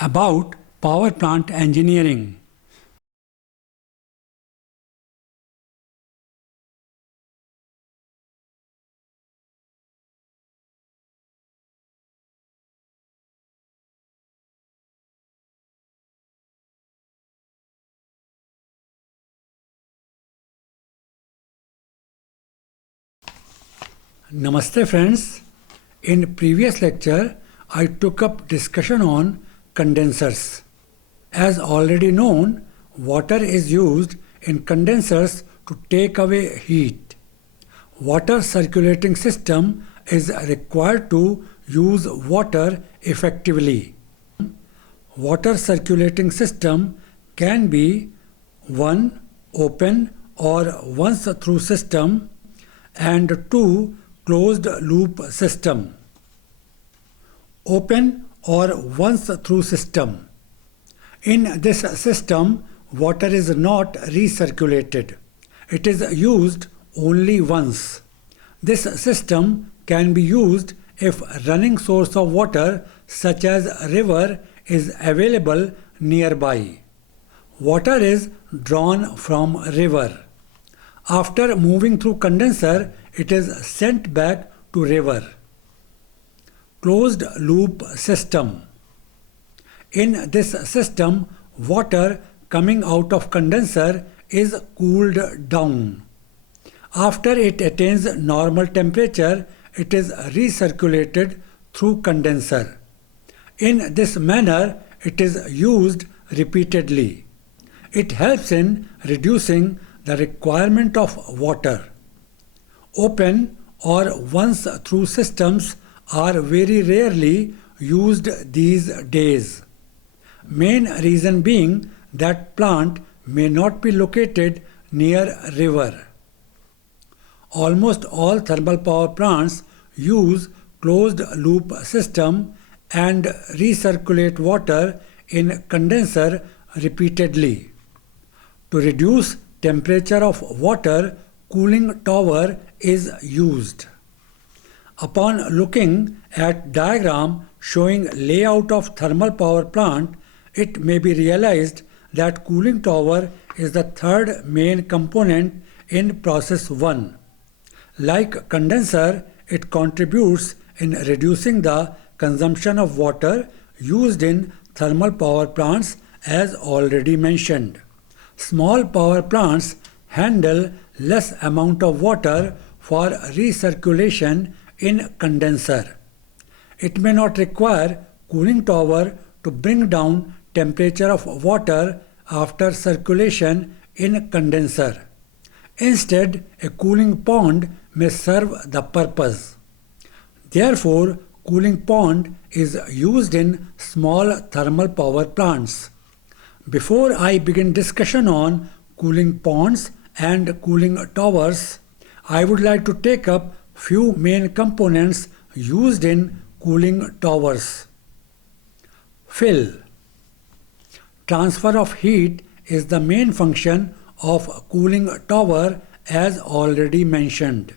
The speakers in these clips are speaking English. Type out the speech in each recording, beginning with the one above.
about power plant engineering. Namaste friends. In previous lecture, I took up discussion on condensers. As already known, water is used in condensers to take away heat. Water circulating system is required to use water effectively. Water circulating system can be one open or once through system and two closed loop system. Open or once through system. In this system, water is not recirculated. It is used only once. This system can be used if running source of water such as a river is available nearby. Water is drawn from river. After moving through condenser, it is sent back to river. Closed loop system. In this system, water coming out of condenser is cooled down. After it attains normal temperature, it is recirculated through condenser. In this manner, it is used repeatedly. It helps in reducing the requirement of water. Open or once through systems are very rarely used these days. Main reason being that plant may not be located near river. Almost all thermal power plants use closed loop system and recirculate water in condenser repeatedly. To reduce temperature of water, cooling tower is used. Upon looking at diagram showing layout of thermal power plant, it may be realized that cooling tower is the third main component in process 1. Like condenser, it contributes in reducing the consumption of water used in thermal power plants as already mentioned. Small power plants handle less amount of water for recirculation in condenser. It may not require cooling tower to bring down temperature of water after circulation in condenser. Instead, a cooling pond may serve the purpose. Therefore, cooling pond is used in small thermal power plants. Before I begin discussion on cooling ponds and cooling towers, I would like to take up few main components used in cooling towers. Fill. Transfer of heat is the main function of cooling tower as already mentioned.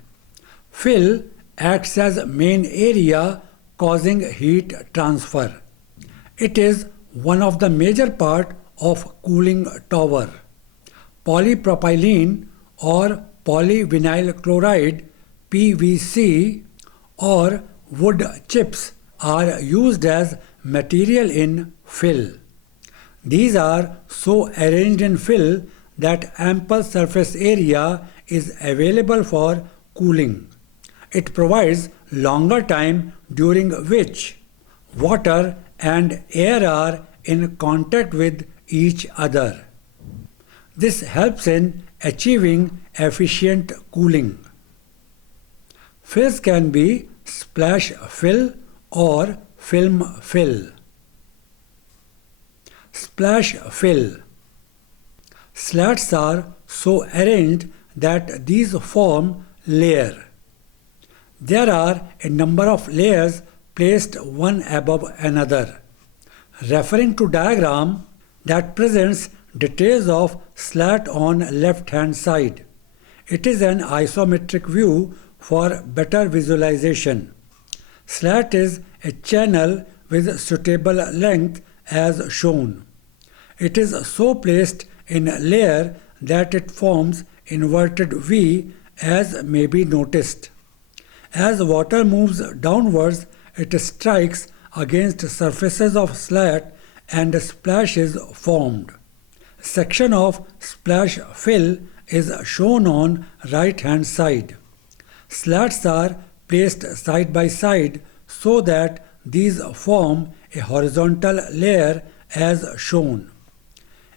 Fill acts as main area causing heat transfer. It is one of the major part of cooling tower. Polypropylene or polyvinyl chloride PVC or wood chips are used as material in fill. These are so arranged in fill that ample surface area is available for cooling. It provides longer time during which water and air are in contact with each other. This helps in achieving efficient cooling. Fills can be splash fill or film fill. Splash fill. Slats are so arranged that these form layer. There are a number of layers placed one above another. Referring to diagram that presents details of slat on left hand side. It is an isometric view for better visualization. Slat is a channel with suitable length as shown. It is so placed in a layer that it forms inverted V as may be noticed. As water moves downwards, it strikes against surfaces of slat and a splash is formed. Section of splash fill is shown on right hand side. Slats are placed side by side so that these form a horizontal layer as shown.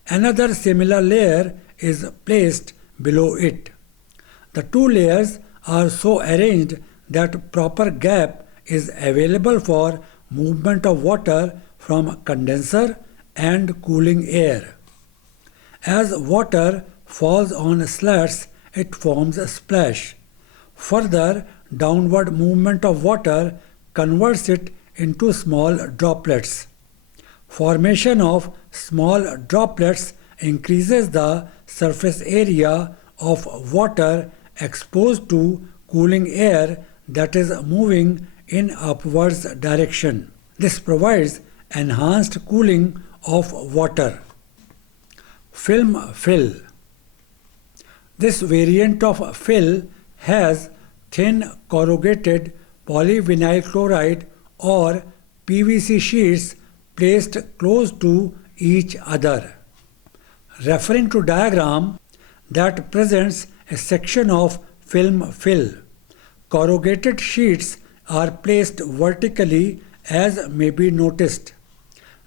Another similar layer is placed below it. The two layers are so arranged that proper gap is available for movement of water from condenser and cooling air. As water falls on slats, it forms a splash. Further, downward movement of water converts it into small droplets. Formation of small droplets increases the surface area of water exposed to cooling air that is moving in upwards direction. This provides enhanced cooling of water. Film fill. This variant of fill has thin corrugated polyvinyl chloride or PVC sheets placed close to each other. Referring to diagram that presents a section of film fill, corrugated sheets are placed vertically as may be noticed.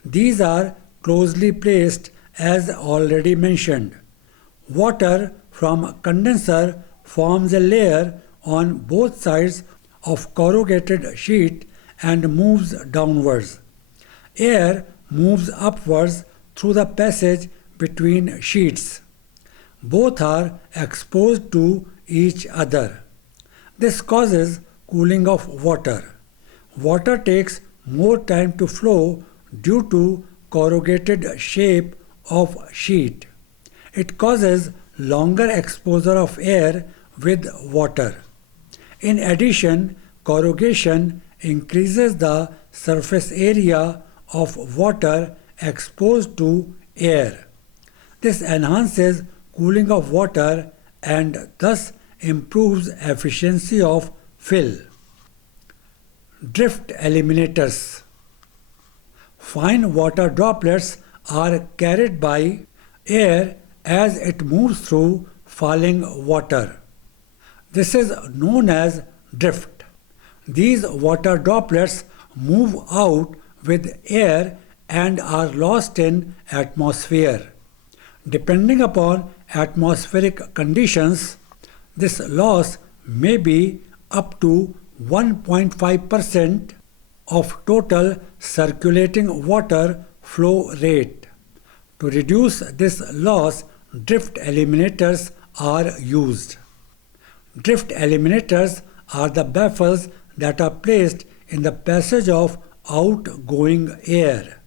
These are closely placed as already mentioned. Water from condenser forms a layer on both sides of corrugated sheet and moves downwards. Air moves upwards through the passage between sheets. Both are exposed to each other. This causes cooling of water. Water takes more time to flow due to corrugated shape of sheet. It causes longer exposure of air with water. In addition, corrugation increases the surface area of water exposed to air. This enhances cooling of water and thus improves efficiency of fill. Drift eliminators. Fine water droplets are carried by air as it moves through falling water. This is known as drift. These water droplets move out with air and are lost in atmosphere. Depending upon atmospheric conditions, this loss may be up to 1.5% of total circulating water flow rate. To reduce this loss, drift eliminators are used. Drift eliminators are the baffles that are placed in the passage of outgoing air.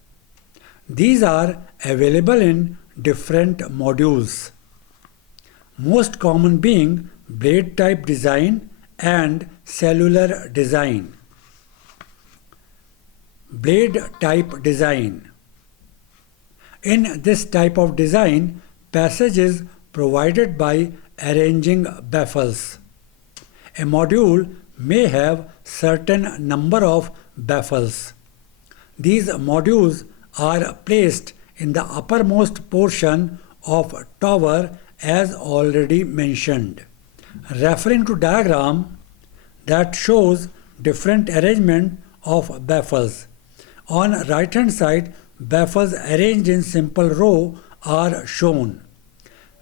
These are available in different modules, most common being blade type design and cellular design. Blade type design. In this type of design, passage is provided by arranging baffles. A module may have certain number of baffles. These modules are placed in the uppermost portion of tower as already mentioned. Referring to diagram that shows different arrangement of baffles. On right hand side, baffles arranged in simple row are shown.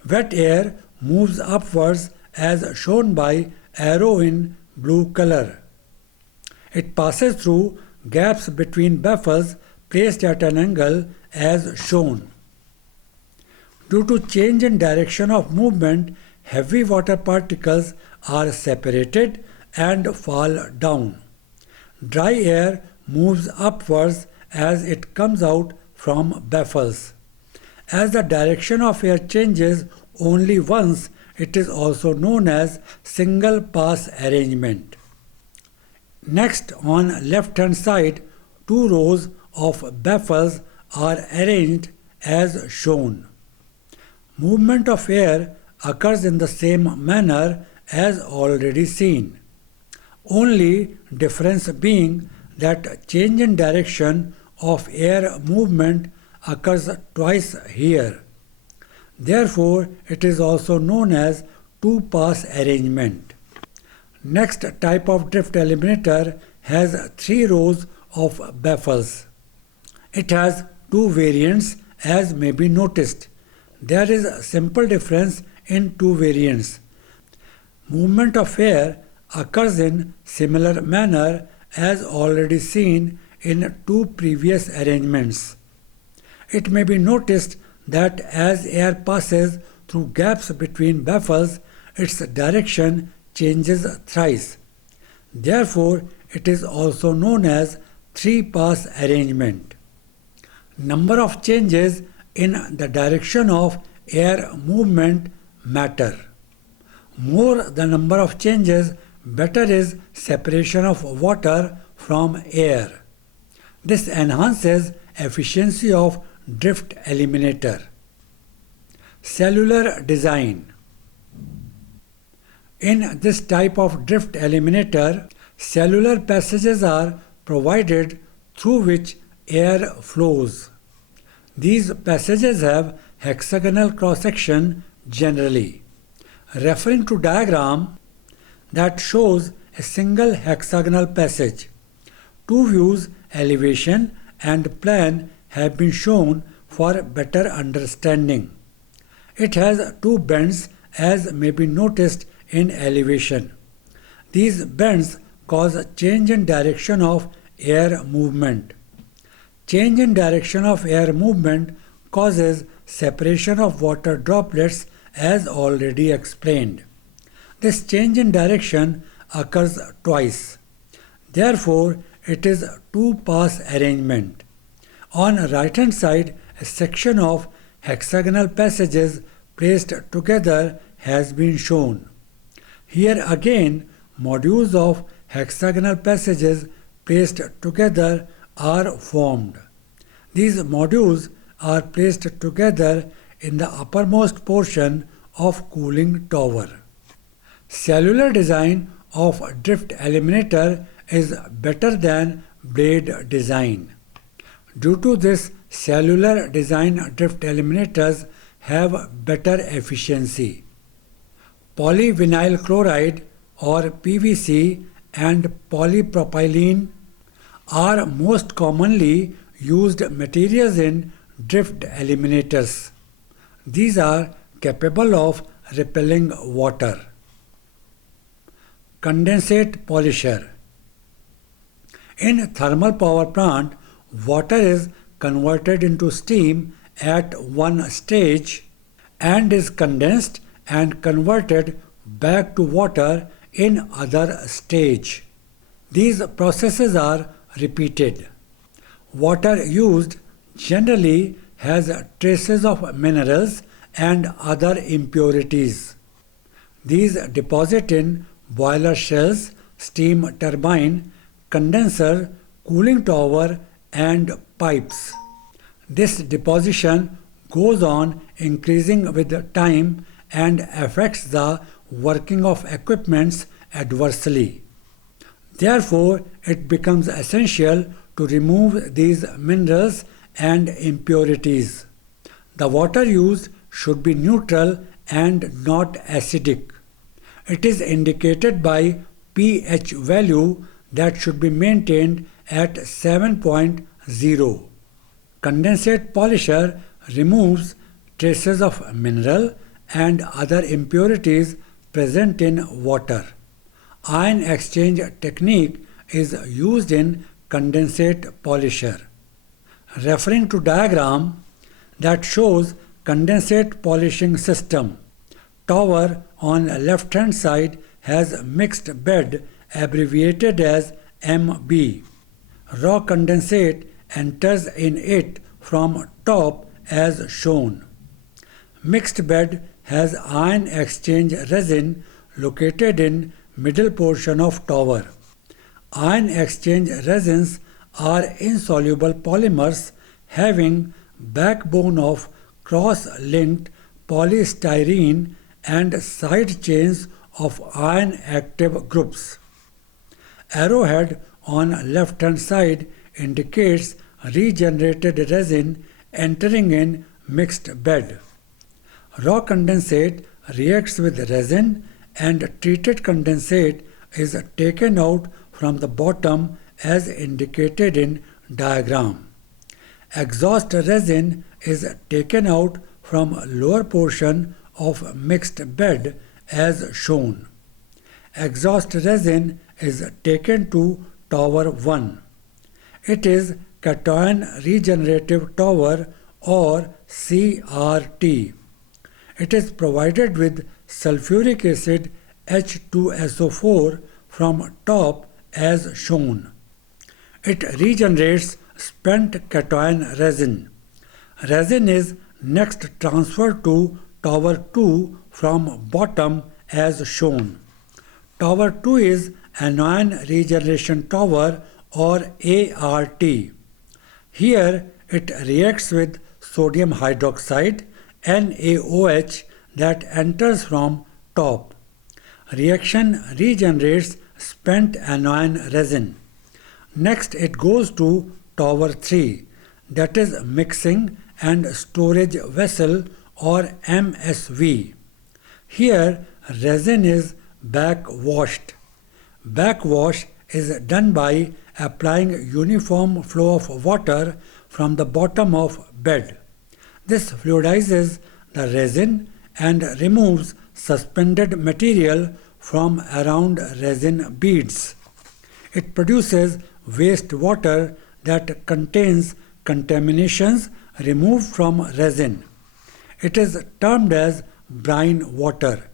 Wet air moves upwards as shown by arrow in blue color. It passes through gaps between baffles placed at an angle as shown. Due to change in direction of movement, heavy water particles are separated and fall down. Dry air moves upwards as it comes out from baffles. As the direction of air changes only once, it is also known as single pass arrangement. Next, on left hand side, two rows of baffles are arranged as shown. Movement of air occurs in the same manner as already seen. Only difference being that change in direction of air movement occurs twice here. Therefore, it is also known as two-pass arrangement. Next type of drift eliminator has 3 rows of baffles. It has 2 variants as may be noticed. There is a simple difference in 2 variants. Movement of air occurs in similar manner as already seen in 2 previous arrangements. It may be noticed that as air passes through gaps between baffles, its direction changes thrice. Therefore, it is also known as 3-pass arrangement. Number of changes in the direction of air movement matter. More the number of changes, better is separation of water from air. This enhances efficiency of drift eliminator. Cellular design. In this type of drift eliminator, cellular passages are provided through which air flows. These passages have hexagonal cross-section generally. Referring to diagram that shows a single hexagonal passage, 2 views, elevation and plan, have been shown for better understanding. It has 2 bends as may be noticed in elevation. These bends cause a change in direction of air movement. Change in direction of air movement causes separation of water droplets as already explained. This change in direction occurs twice. Therefore, it is a 2-pass arrangement. On the right hand side, a section of hexagonal passages placed together has been shown. Here again, modules of hexagonal passages placed together are formed. These modules are placed together in the uppermost portion of cooling tower. Cellular design of drift eliminator is better than blade design. Due to this, cellular design drift eliminators have better efficiency. Polyvinyl chloride or PVC and polypropylene are most commonly used materials in drift eliminators. These are capable of repelling water. Condensate polisher. In thermal power plant, water is converted into steam at one stage and is condensed and converted back to water in other stage. These processes are repeated. Water used generally has traces of minerals and other impurities. These deposit in boiler shells, steam turbine, condenser, cooling tower and pipes. This deposition goes on increasing with time and affects the working of equipments adversely. Therefore, it becomes essential to remove these minerals and impurities. The water used should be neutral and not acidic. It is indicated by pH value that should be maintained at 7.0. Condensate polisher removes traces of mineral and other impurities present in water. Ion exchange technique is used in condensate polisher. Referring to diagram that shows condensate polishing system, tower on left hand side has mixed bed abbreviated as MB. Raw condensate enters in it from top as shown. Mixed bed has ion exchange resin located in middle portion of tower. Ion exchange resins are insoluble polymers having backbone of cross-linked polystyrene and side chains of iron active groups. Arrowhead on left hand side indicates regenerated resin entering in mixed bed. Raw condensate reacts with resin and treated condensate is taken out from the bottom as indicated in diagram. Exhaust resin is taken out from lower portion of mixed bed as shown. Exhaust resin is taken to tower 1. It is cation regenerative tower or CRT. It is provided with sulfuric acid H2SO4 from top as shown. It regenerates spent cation resin. Resin is next transferred to tower 2 from bottom as shown. Tower 2 is anion regeneration tower or ART. Here it reacts with sodium hydroxide NaOH that enters from top. Reaction regenerates spent anion resin. Next it goes to tower 3, that is mixing and storage vessel or MSV. Here resin is backwashed. Backwash is done by applying uniform flow of water from the bottom of bed. This fluidizes the resin and removes suspended material from around resin beads. It produces waste water that contains contaminations removed from resin. It is termed as brine water.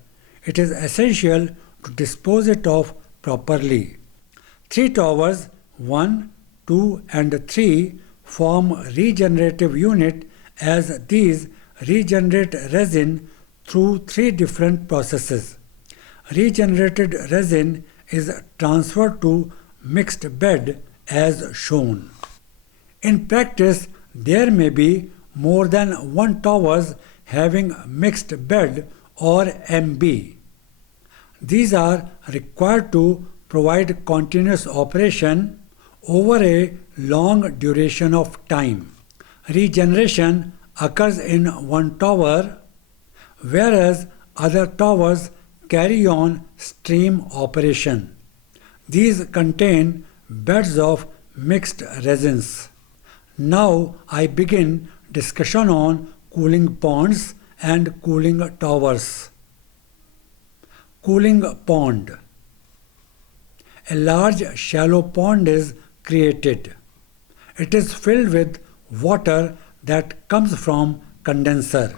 It is essential to dispose it of properly. 3 towers 1, 2 and 3 form regenerative unit as these regenerate resin through 3 different processes. Regenerated resin is transferred to mixed bed as shown. In practice, there may be more than 1 towers having mixed bed or MB. These are required to provide continuous operation over a long duration of time. Regeneration occurs in one tower, whereas other towers carry on stream operation. These contain beds of mixed resins. Now I begin discussion on cooling ponds and cooling towers. Cooling pond. A large shallow pond is created. It is filled with water that comes from condenser.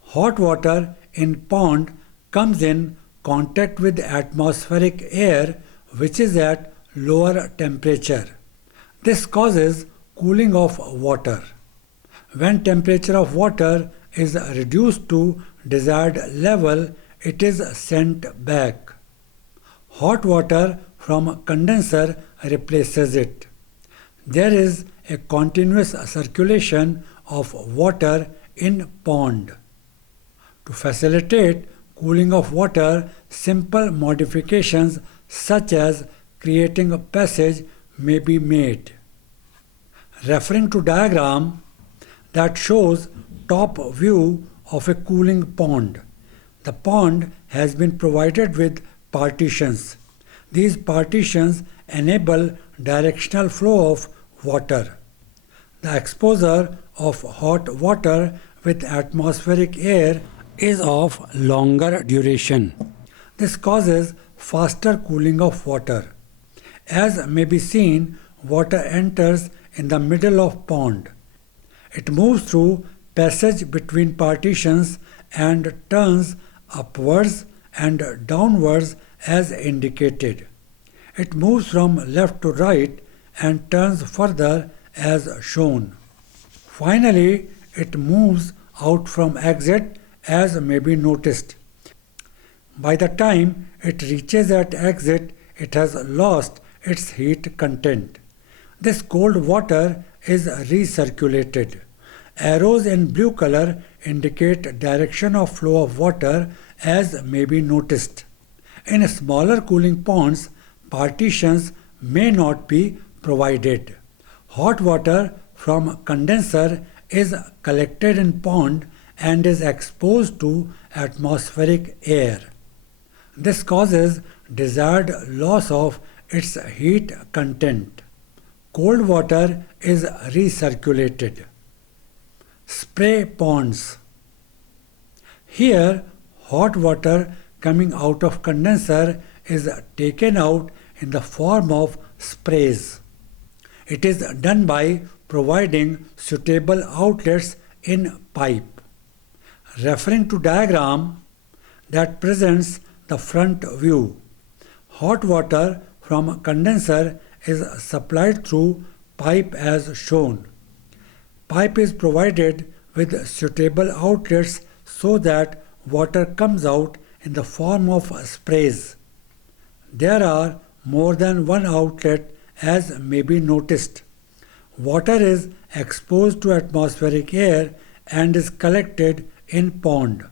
Hot water in pond comes in contact with atmospheric air which is at lower temperature. This causes cooling of water. When temperature of water is reduced to desired level, it is sent back. Hot water from condenser replaces it. There is a continuous circulation of water in pond. To facilitate cooling of water, simple modifications such as creating a passage may be made. Referring to diagram that shows top view of a cooling pond. The pond has been provided with partitions. These partitions enable directional flow of water. The exposure of hot water with atmospheric air is of longer duration. This causes faster cooling of water. As may be seen, water enters in the middle of pond. It moves through passage between partitions and turns upwards and downwards as indicated. It moves from left to right and turns further as shown. Finally, it moves out from exit as may be noticed. By the time it reaches at exit, it has lost its heat content. This cold water is recirculated. Arrows in blue color indicate direction of flow of water as may be noticed. In smaller cooling ponds, partitions may not be provided. Hot water from condenser is collected in pond and is exposed to atmospheric air. This causes desired loss of its heat content. Cold water is recirculated. Spray ponds. Here, hot water coming out of condenser is taken out in the form of sprays. It is done by providing suitable outlets in pipe. Referring to diagram that presents the front view, hot water from condenser is supplied through pipe as shown. Pipe is provided with suitable outlets so that water comes out in the form of sprays. There are more than one outlet as may be noticed. Water is exposed to atmospheric air and is collected in pond.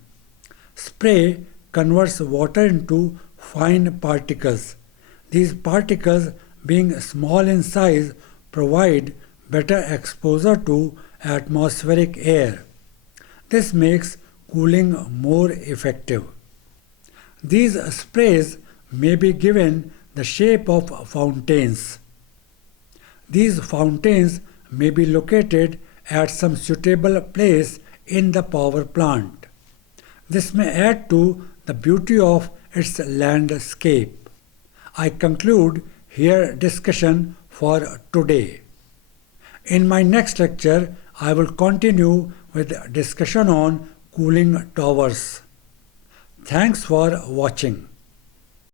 Spray converts water into fine particles. These particles, being small in size, provide better exposure to atmospheric air. This makes cooling more effective. These sprays may be given the shape of fountains. These fountains may be located at some suitable place in the power plant. This may add to the beauty of its landscape. I conclude here discussion for today. In my next lecture, I will continue with discussion on cooling towers. Thanks for watching.